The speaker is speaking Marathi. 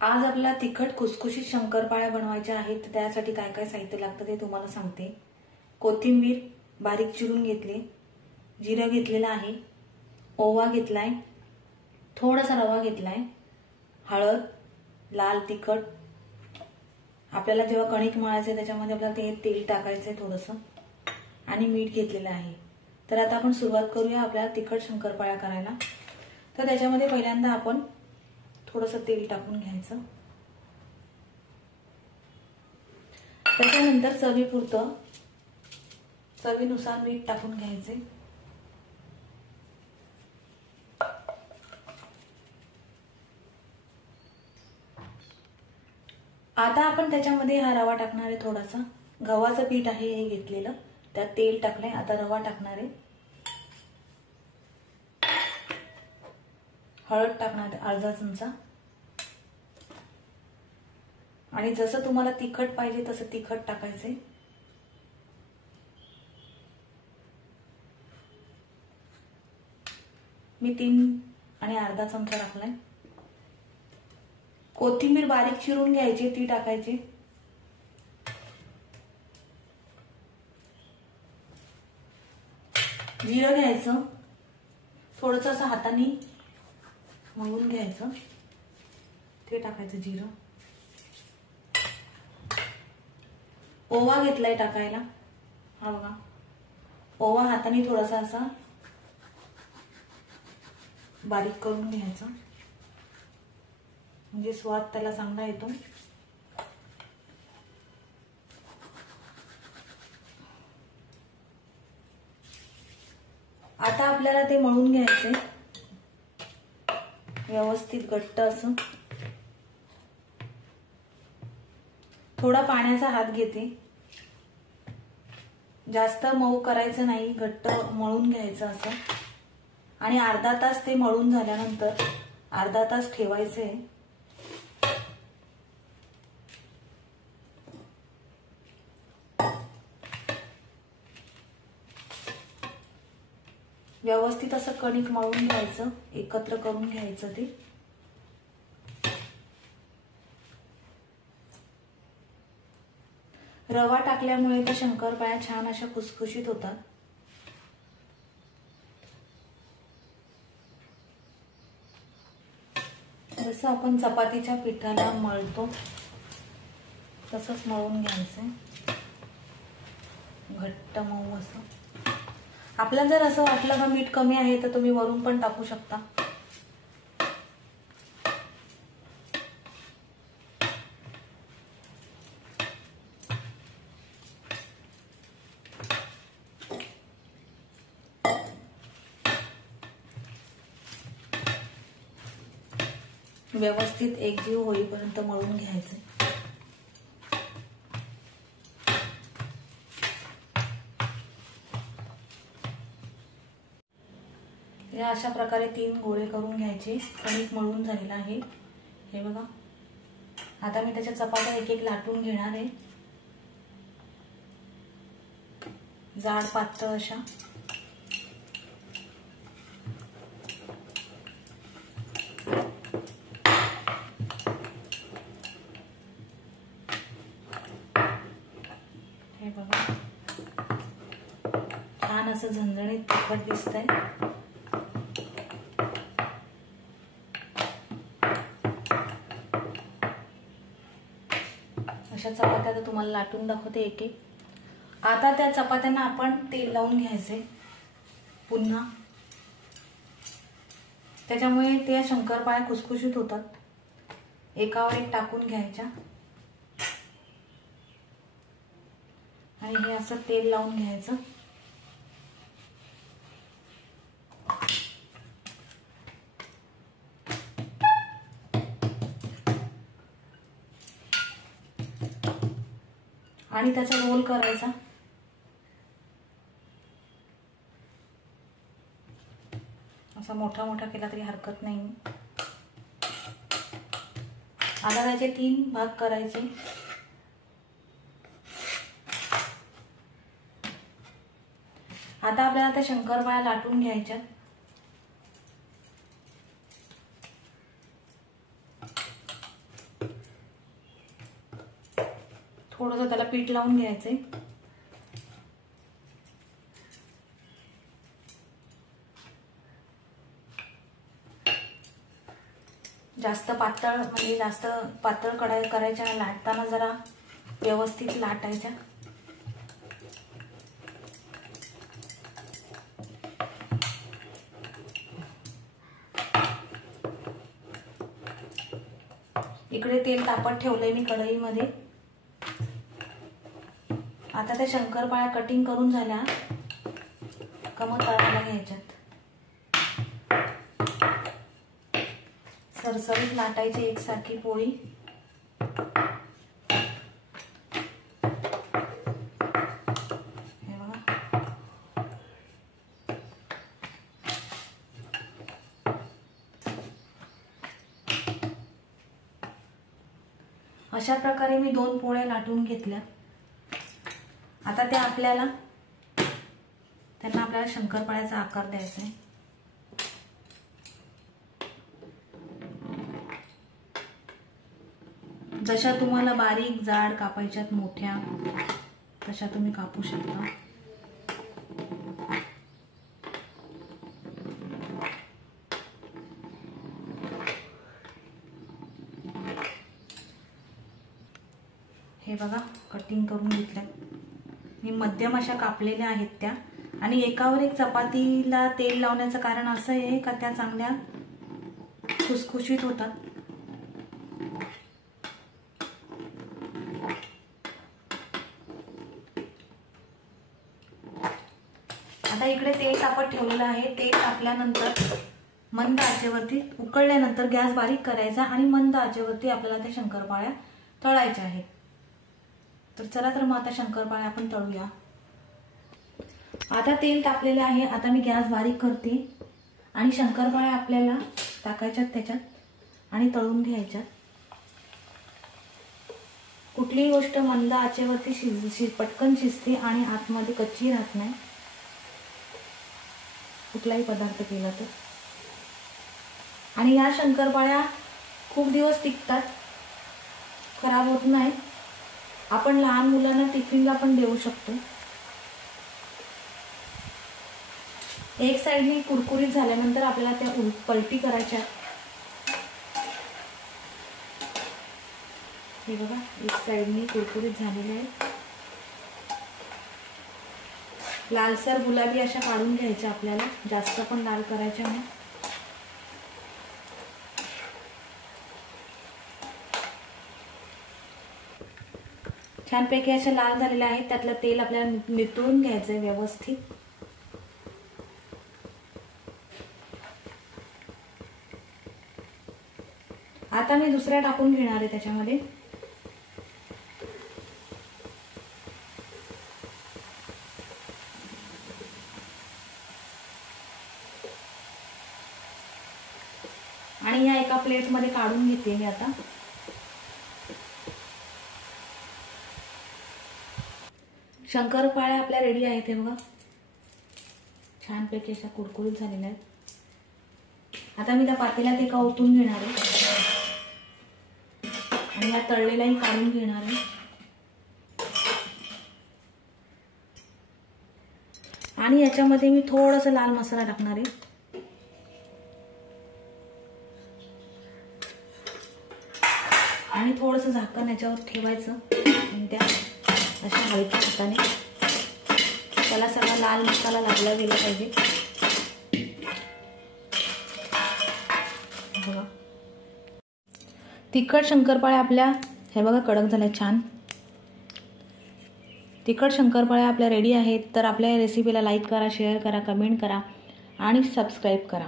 आज आपल्याला तिखट खुसखुशीत शंकरपाळ्या बनवायच्या आहेत. तर त्यासाठी काय काय साहित्य लागतं ते तुम्हाला सांगते. कोथिंबीर बारीक चिरून घेतली, जिरं घेतलेलं आहे, ओवा घेतलाय, थोडासा रवा घेतलाय, हळद, लाल तिखट, आपल्याला जेव्हा कणिक मळायचे त्याच्यामध्ये आपल्याला ते तेल टाकायचंय थोडंसं, आणि मीठ घेतलेलं आहे. तर आता आपण सुरुवात करूया आपल्याला तिखट शंकरपाळ्या करायला. तर त्याच्यामध्ये पहिल्यांदा आपण थोडंसं तेल टाकून घ्यायचं. त्याच्यानंतर चवीनुसार मीठ टाकून घ्यायचे. आता आपण त्याच्यामध्ये हा रवा टाकणार आहे. थोडासा गव्हाचं पीठ आहे हे घेतलेलं, त्यात तेल टाकलंय. आता रवा टाकणार आहे, हळद टाकणार आहे अर्धा चमचा, आणि जसं तुम्हाला तिखट पाहिजे तसं तिखट टाकायचंय. मी 3 आणि अर्धा चमचा टाकलाय. कोथिंबीर बारीक चिरून घ्यायची, ती टाकायची. जिरं घ्यायचं, थोडंसं असं हाताने मळून घ्यायचं, ते टाकायचं जिरं. ओवा घेतलाय टाकायला, हा बघा. ओवा हाताने थोडासा असा बारीक करून घ्यायचा, म्हणजे स्वाद त्याला चांगला येतो. आता आपल्याला ते मळून घ्यायचे व्यवस्थित घट्ट असं. थोडा पाण्याचा हात घेते, जास्त मऊ करायचं नाही, घट्ट मळून घ्यायचं असं. आणि अर्धा तास ते मळून झाल्यानंतर अर्धा तास ठेवायचे. व्यवस्थित असं कणिक मळून घ्यायचं, एकत्र करून घ्यायचं ते. रवा टाकल्यामुळे त्या शंकरपाळ्या छान अशा खुसखुशीत होतात. जसं आपण चपातीच्या पिठाला मळतो तसंच मळून घ्यायचं, घट्ट मऊ असं. आपल्याला जर असं वाटलं का मीठ कमी आहे तर तुम्ही वरून पण टाकू शकता. व्यवस्थित एकजीव होईपर्यंत मळून घ्यायचं. या अशा प्रकारे 3 गोळे करून घ्यायचे. कणिक मळून झालेलं आहे हे बघा. आता मी त्याच्या चपात्या एक एक लाटून घेणार आहे, जाड पातळ अशा. हे बघा, छान असं झणझणीत तिखट दिसतंय. अशा चपात्या तर तुम्हाला लाटून दाखवते एक एक. आता त्या चपात्यांना आपण तेल लावून घ्यायचे पुन्हा, त्याच्यामुळे त्या शंकरपाळ्या खुसखुशीत होतात. एकावर एक टाकून घ्यायच्या आणि हे असं तेल लावून घ्यायचं. आणि त्याचा रोल करायचा. असा मोठा मोठा केला तरी हरकत नाही. आता त्याचे 3 भाग करायचे. आता आपल्याला त्या शंकरपाळ्या लाटून घ्यायच्या. थोडंसं त्याला पीठ लावून घ्यायचंय. जास्त पातळ म्हणजे जास्त पातळ कढई करायच्या, लाटताना जरा व्यवस्थित लाटायच्या. इकडे तेल तापत ठेवलंय मी कढईमध्ये. आता त्या शंकरपाळ्या कटिंग करून झाल्या का मग तळायला घ्यायच्यात. सरसरीत लाटायची एकसारखी पोळी. हे बघा. अशा प्रकारे मी 2 पोळ्या लाटून घेतल्या. आता त्या आपल्याला शंकरपाळ्याचा आकार द्यायचा आहे. जशा तुम्हाला बारीक जाड कापायच्यात मोठ्या तशा तुम्ही कापू शकता. हे बघा कटिंग करून घेतल्या मी. मध्यम अशा कापलेल्या आहेत त्या. आणि एकावर एक चपातीला तेल लावण्याचं कारण असं आहे का त्या चांगल्या खुसखुशीत होतात. आता इकडे तेल तापत ठेवलेलं आहे. तेल तापल्यानंतर मंद आचेवरती उकळल्यानंतर गॅस बारीक करायचा आणि मंद आचेवरती आपल्याला त्या शंकरपाळ्या तळायच्या आहेत. तर चला तर मग आता शंकरपाळ्या आपण तळूया. आता तेल तापलेलं आहे. आता मी गॅस बारीक करते आणि शंकरपाळ्या आपल्याला टाकायच्यात त्याच्यात आणि तळून घ्यायच्यात. कुठलीही गोष्ट मंद आचेवरती पटकन शिजते आणि आतमध्ये कच्ची राहत नाही, कुठलाही पदार्थ केला तर. आणि या शंकरपाळ्या खूप दिवस टिकतात, खराब होत नाही. आपण लहान मुलांना टिफिनला पण देऊ शकतो. एक साईडनी कुरकुरीत झाल्यानंतर आपल्याला त्या पलटी करायच्या. हे बघा एक साईडनी कुरकुरीत झालेले आहे. लालसर गुलाबी अशा काढून घ्यायच्या आपल्याला, जास्त पण लाल करायच्या नाही. छानपैकी अशा लाल झालेल्या आहेत. त्यातलं तेल आपल्याला नितळून घ्यायचंय व्यवस्थित. आता मी दुसऱ्या टाकून घेणार आहे त्याच्यामध्ये. आणि या एका प्लेटमध्ये काढून घेते मी आता. शंकरपाळ्या आपल्या रेडी आहेत. हे बघा छानपैकी अशा कुरकुरीत झालेल्या आहेत. आता मी त्या पातेल्यात एका ओतून घेणार आहे आणि या तळलेल्याही काढून घेणार आहे. आणि याच्यामध्ये मी थोडासा लाल मसाला टाकणार आहे. आणि थोडंसं झाकण याच्यावर ठेवायचं आणि त्या अशा हलक्या हाताने त्याला सगळा लाल मसाला लागला गेला पाहिजे. बघा तिखट शंकरपाळ्या आपल्या हे बघा कडक झाल्या छान. तिखट शंकरपाळ्या आपल्या रेडी आहेत. तर आपल्या या रेसिपीला लाईक करा, शेअर करा, कमेंट करा आणि सबस्क्राईब करा.